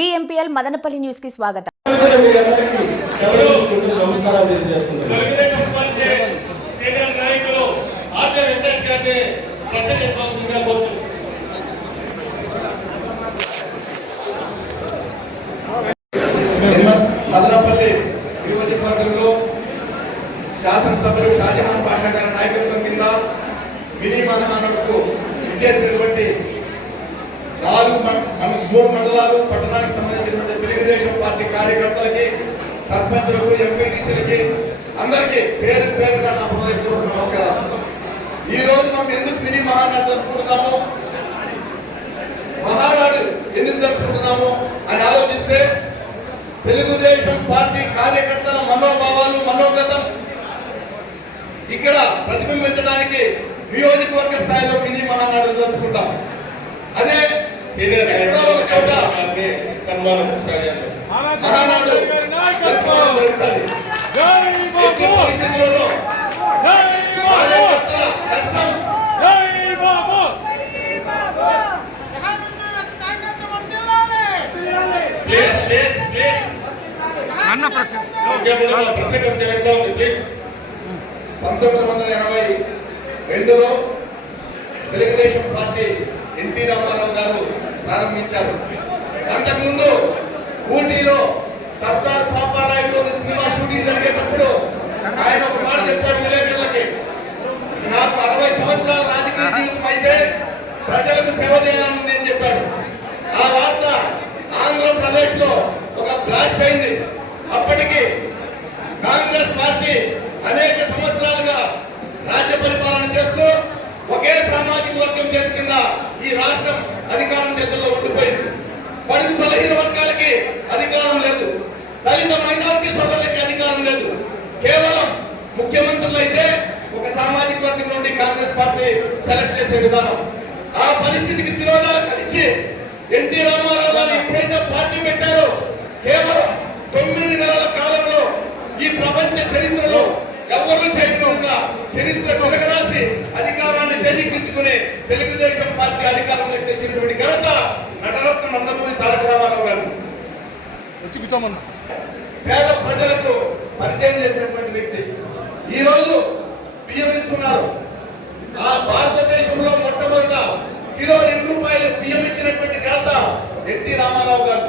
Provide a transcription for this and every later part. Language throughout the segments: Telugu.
డిఎంపీఎల్ మదనపల్లి న్యూస్కి స్వాగతం. నమస్కారాలు మదనపల్లి నియోజకవర్గంలో శాసనసభ్యులు షాజహాన్ పాషా గారి నాయకత్వం కింద మినీ మహానాడుకు ఇచ్చేసినటువంటి నాలుగు మూడు మండలాలు పట్టణానికి సంబంధించినటువంటి తెలుగుదేశం పార్టీ కార్యకర్తలకి సర్పంచులకు ఎంపీటీసీలకి అందరికీ పేరు పేరుగా నా హృదయపూర్వక నమస్కారం ఈ రోజు మనం ఎందుకు మినీ మహానాడు జరుపుకుంటున్నాము? మహానాడు ఎందుకు జరుపుకుంటున్నాము అని ఆలోచిస్తే తెలుగుదేశం పార్టీ కార్యకర్తల మనోభావాలు మనోగతం ఇక్కడ ప్రతిబింబించడానికి నియోజకవర్గ స్థాయిలో మినీ మహానాడు జరుపుకుంటాం. అదే సీనియర్ ఎక్కడో ఒక చోట సన్మానం మహానాడు పరిస్థితులలో కష్టం అన్న పంతొమ్మిది వందల ఎనభై రెండులో తెలుగుదేశం పార్టీ ఎన్టీ రామారావు గారు ప్రారంభించారు అంతకుముందు ఊటీలో సర్దార్ పాపారాయుడు అనే సినిమా షూటింగ్ జరిగేటప్పుడు ఆయన ఒక మాట చెప్పాడు విలేకరులకి. నాకు అరవై సంవత్సరాల రాజకీయ జీవితం అయితే ప్రజలకు సేవ చేయాలని అని చెప్పాడు. ఆ వార్త ఆంధ్రప్రదేశ్లో ఒక బ్లాస్ట్ అయింది అప్పటికి కాంగ్రెస్ పార్టీ అనేక సంవత్సరాలుగా రాజ్య పరిపాలన చేస్తూ ఒకే సామాజిక వర్గం చేతి కింద ఈ రాష్ట్రం అధికారం చేతుల్లో ఉండిపోయింది పడుగు బలహీన వర్గాలకి అధికారం లేదు దళిత మైనారిటీ సోదరులకి అధికారం లేదు కేవలం ముఖ్యమంత్రులు అయితే ఒక సామాజిక వర్గం నుండి కాంగ్రెస్ పార్టీ సెలెక్ట్ చేసే విధానం. ఆ పరిస్థితికి తిరోధాలు కలిసి ఎన్టీ రామారావు గారు ఎప్పుడైతే పార్టీ పెట్టారో కేవలం తొమ్మిది నెలల కాలంలో ఈ ప్రపంచ చరిత్రలో ఎవరు చేయకుండా చరిత్ర తిరగరాసి అధికారాన్ని చేజిక్కించుకుని తెలుగుదేశం పార్టీ అధికారంలోకి తెచ్చినటువంటి ఘనత నటరత్న నందమూరి తారక రామారావు గారు. పేద ప్రజలకు పరిచయం చేసినటువంటి వ్యక్తి ఈ రోజు బియ్యం ఇస్తున్నారు ఆ భారతదేశంలో మొట్టమొదట కిలో రెండు రూపాయలు బియ్యం ఇచ్చినటువంటి ఘనత ఎన్టీ రామారావు గారు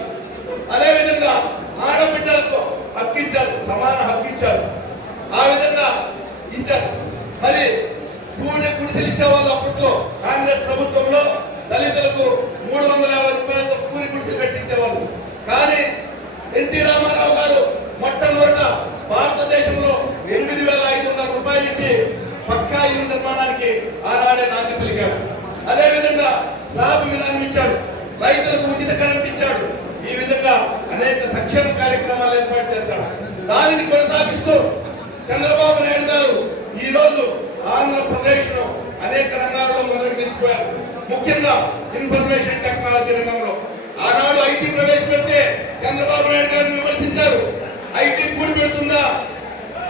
అదేవిధంగా ఆడబిడ్డలకు హక్కిచ్చారు సమాన హక్కిచ్చారు ఆ విధంగా ఇచ్చారు మరి కూడి గుడిసెలు ఇచ్చేవాళ్ళు అప్పట్లో కాంగ్రెస్ ప్రభుత్వంలో దళితులకు మూడు వందల యాభై రూపాయలతో కూలి గుడిసెలు కట్టించేవాళ్ళు. కానీ ఎన్టీ రామారావు గారు మొట్టమొదట భారతదేశంలో ఎనిమిది వేల ఐదు వందల రూపాయలు ఇచ్చి పక్కా ఇల్లు నిర్మాణానికి ఆనాడే నాంది పలికాడు. అదేవిధంగా స్లాబ్ విధానం ఇచ్చాడు రైతులకు ఉచిత కరెంట్ ఇచ్చాడు. ఈ విధంగా అనేక సంక్షేమ కార్యక్రమాలు ఏర్పాటు చేశాడు. దానిని కొనసాగిస్తూ చంద్రబాబు నాయుడు గారు ఈ రోజు అనేక రంగాల్లో ముఖ్యంగా ఇన్ఫర్మేషన్ టెక్నాలజీ రంగంలో. ఆనాడు ఐటీ ప్రవేశపెడితే చంద్రబాబు నాయుడు గారిని విమర్శించారు. ఐటీ కూడి పెడుతుందా?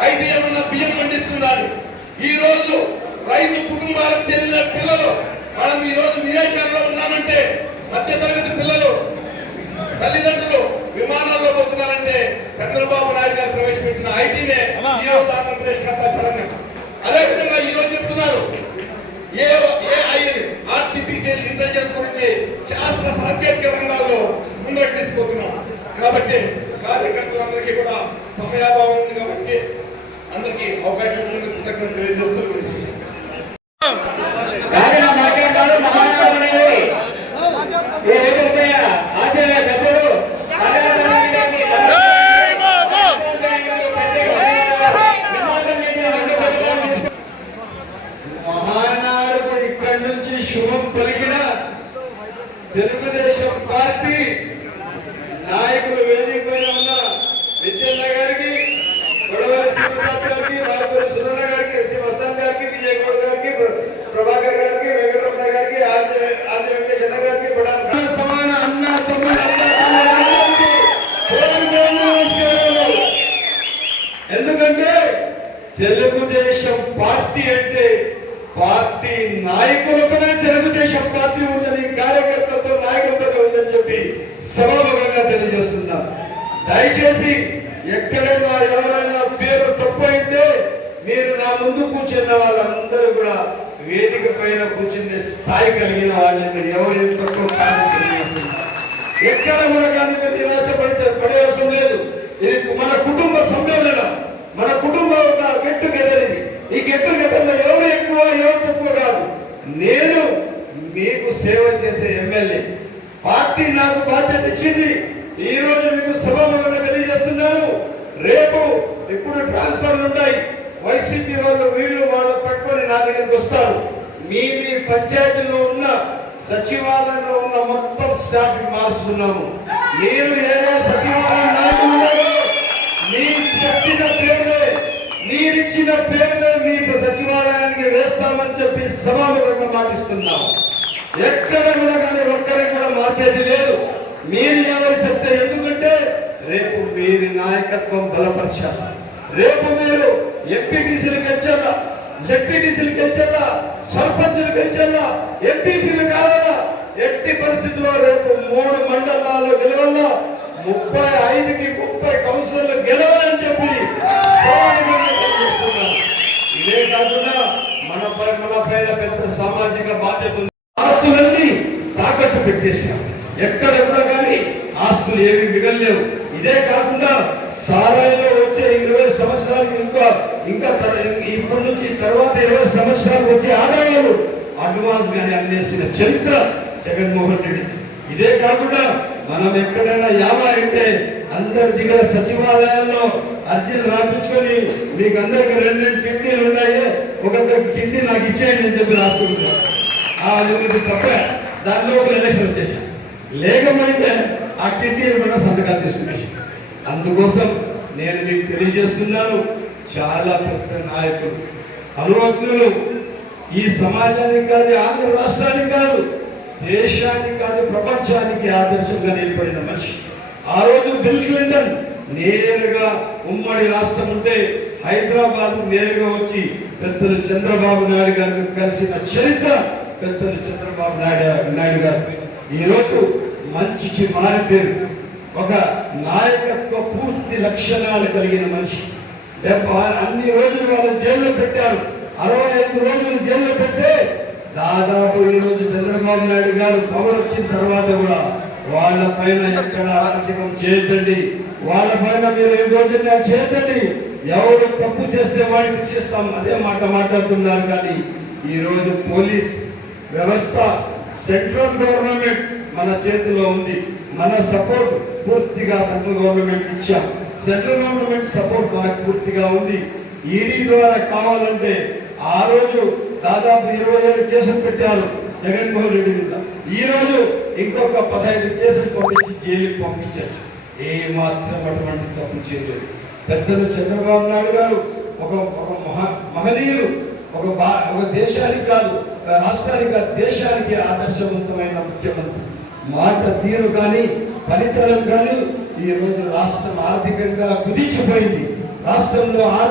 ఐటీ ఏమన్నా బియ్యం పండిస్తుందా అని. ఈ రోజు రైతు కుటుంబాలకు చెందిన పిల్లలు మనం ఈ రోజు విదేశాల్లో ఉన్నామంటే మధ్య తరగతి పిల్లలు తల్లిదండ్రులు విమానాల్లో పోతున్నారంటే చంద్రబాబు నాయుడు గారు ప్రవేశపెట్టిన ఐటీనే ఈ రోజు ఆంధ్రప్రదేశ్ శరణ్యం అదే విధంగా ఈ రోజు చెప్తున్నారు ఏ ఏఐ ఆర్టిఫిషియల్ దయచేసి ఎక్కడైనా ఎవరైనా పేరు తప్పు అయితే మీరు నా ముందు కూర్చున్న వాళ్ళందరూ కూడా వేదిక పైన కూర్చునే స్థాయి కలిగిన వాళ్ళని ఎవరు ఏం తక్కువ ఎక్కడ కూడా కానీ మీరు నిరాశ పడితే పడే అవసరం లేదు. ఇది మన కుటుంబం సమ్మేళనం మన కుటుంబం ఒక గెట్టు గెదరిది ఈ గెట్టు గెదర్లో ఎవరు ఎక్కువ ఎవరు తక్కువ కాదు నేను మీకు సేవ చేసే ఎమ్మెల్యే పార్టీ నాకు బాధ్యత ఇచ్చింది ఈ రోజు మీకు సభాముఖంగా తెలియజేస్తున్నాను రేపు ఇప్పుడు ట్రాన్స్ఫర్లు ఉంటాయి. వైసీపీ వాళ్ళు వీళ్ళు వాళ్ళు పట్టుకొని నా దగ్గరికి వస్తారు. మీ మీ పంచాయతీలో ఉన్న సచివాలయంలో ఉన్న మొత్తం స్టాఫ్ మారుస్తున్నాము. మీరు ఏదైనా సచివాలయం నాయకులు మీ పెట్టిన పేర్లే మీరిచ్చిన పేర్లే మీ సచివాలయానికి వేస్తామని చెప్పి సమావేశంగా మాటిస్తున్నాం ఎక్కడ కూడా కానీ ఒక్కరికి కూడా మార్చేది లేదు. మీరు ఎవరు చెప్తే ఎందుకంటే రేపు మీరి నాయకత్వం బలపరచాలి. రేపు మీరు ఎంపీటీసీలు గెలిచారా జెడ్పీటీసీలు గెలిచారా సర్పంచులు గెలిచారా ఎంపీపీలు కావాలా? ఎట్టి పరిస్థితుల్లో రేపు మూడు మండలాల్లో గెలవాలా ముప్పై ఐదుకి ముప్పై కౌన్సిలర్లు గెలవాలని చెప్పి ఇదే కాకుండా మన పై- మన పైన పెద్ద సామాజిక బాధ్యత ఉంది. ఆస్తులన్నీ తాకట్టు పెట్టేశాం ఎక్కడ కూడా కానీ ఆస్తులు ఏమి మిగలలేవు. ఇదే కాకుండా సారాయిలో వచ్చే ఇరవై సంవత్సరాలకి ఇంకా ఇంకా ఇప్పటి నుంచి తర్వాత ఇరవై సంవత్సరాలు వచ్చే ఆదాయాలు అడ్వాన్స్ గానే అమ్మేసిన చరిత్ర జగన్మోహన్ రెడ్డి. ఇదే కాకుండా మనం ఎక్కడైనా యావా అంటే అందరి దగ్గర సచివాలయాల్లో అర్జీలు రాపించుకొని మీకు అందరికి రెండు రెండు కిడ్నీలు ఉన్నాయి ఒక్కొక్క కిడ్నీ నాకు ఇచ్చేయండి అని చెప్పి రాసుకుంటున్నాను ఆ తప్ప దానిలో ఒక ఎలక్షన్ వచ్చేసాం లేకపోతే ఆ కిడ్నీలు కూడా సంతకాలు తీసుకునేసి అందుకోసం నేను మీకు తెలియజేస్తున్నాను చాలా పెద్ద నాయకులు అనువజ్ఞులు ఈ సమాజానికి కాదు ఆంధ్ర రాష్ట్రానికి కాదు దేశానికి కాదు ప్రపంచానికి ఆదర్శంగా నిలబడిన మనిషి. ఆ రోజు బిల్ క్లింటన్ నేరుగా ఉమ్మడి రాష్ట్రం ఉంటే హైదరాబాద్ నేరుగా వచ్చి పెద్దలు చంద్రబాబు నాయుడు గారికి కలిసిన చరిత్ర పెద్దలు చంద్రబాబు నాయుడు నాయుడు గారు ఈరోజు మంచికి మారి పేరు ఒక నాయకత్వ పూర్తి లక్షణాలు కలిగిన మనిషి. అన్ని రోజులు వాళ్ళు జైల్లో పెట్టారు. అరవై ఐదు రోజులు జైల్లో పెట్టే దాదాపు ఈ రోజు చంద్రబాబు నాయుడు గారు పవర్ వచ్చిన తర్వాత కూడా వాళ్ళ పైన ఎక్కడ అరాచకం చేయొద్దండి. వాళ్ళ పైన మీరు ఏం రోజున్నా చేయొద్దండి. ఎవరు తప్పు చేస్తే వాడిని శిక్షిస్తాం. అదే మాట మాట్లాడుతున్నారు కానీ ఈరోజు పోలీస్ వ్యవస్థ సెంట్రల్ గవర్నమెంట్ మన చేతిలో ఉంది. మన సపోర్ట్ పూర్తిగా సెంట్రల్ గవర్నమెంట్ ఇచ్చాం. సెంట్రల్ గవర్నమెంట్ సపోర్ట్ మనకు పూర్తిగా ఉంది. ఈడీ ద్వారా కావాలంటే ఆ రోజు దాదాపు ఇరవై ఏడు కేసులు పెట్టారు జగన్మోహన్ రెడ్డి మీద. ఈ రోజు ఇంకొక పదహైదు కేసులు పంపించి జైలుకి పంపించచ్చు ఏ మాత్రం అటువంటి తప్పు చేయలేదు. పెద్దలు చంద్రబాబు నాయుడు గారు ఒక ఒక మహా మహనీయులు ఒక బా ఒక దేశానికి కాదు రాష్ట్రానికి కాదు దేశానికి ఆదర్శవంతమైన ముఖ్యమంత్రి. మాట తీరు కానీ పనితనం కానీ ఈ రోజు రాష్ట్రం ఆర్థికంగా కుదించిపోయింది. రాష్ట్రంలో ఆర్థిక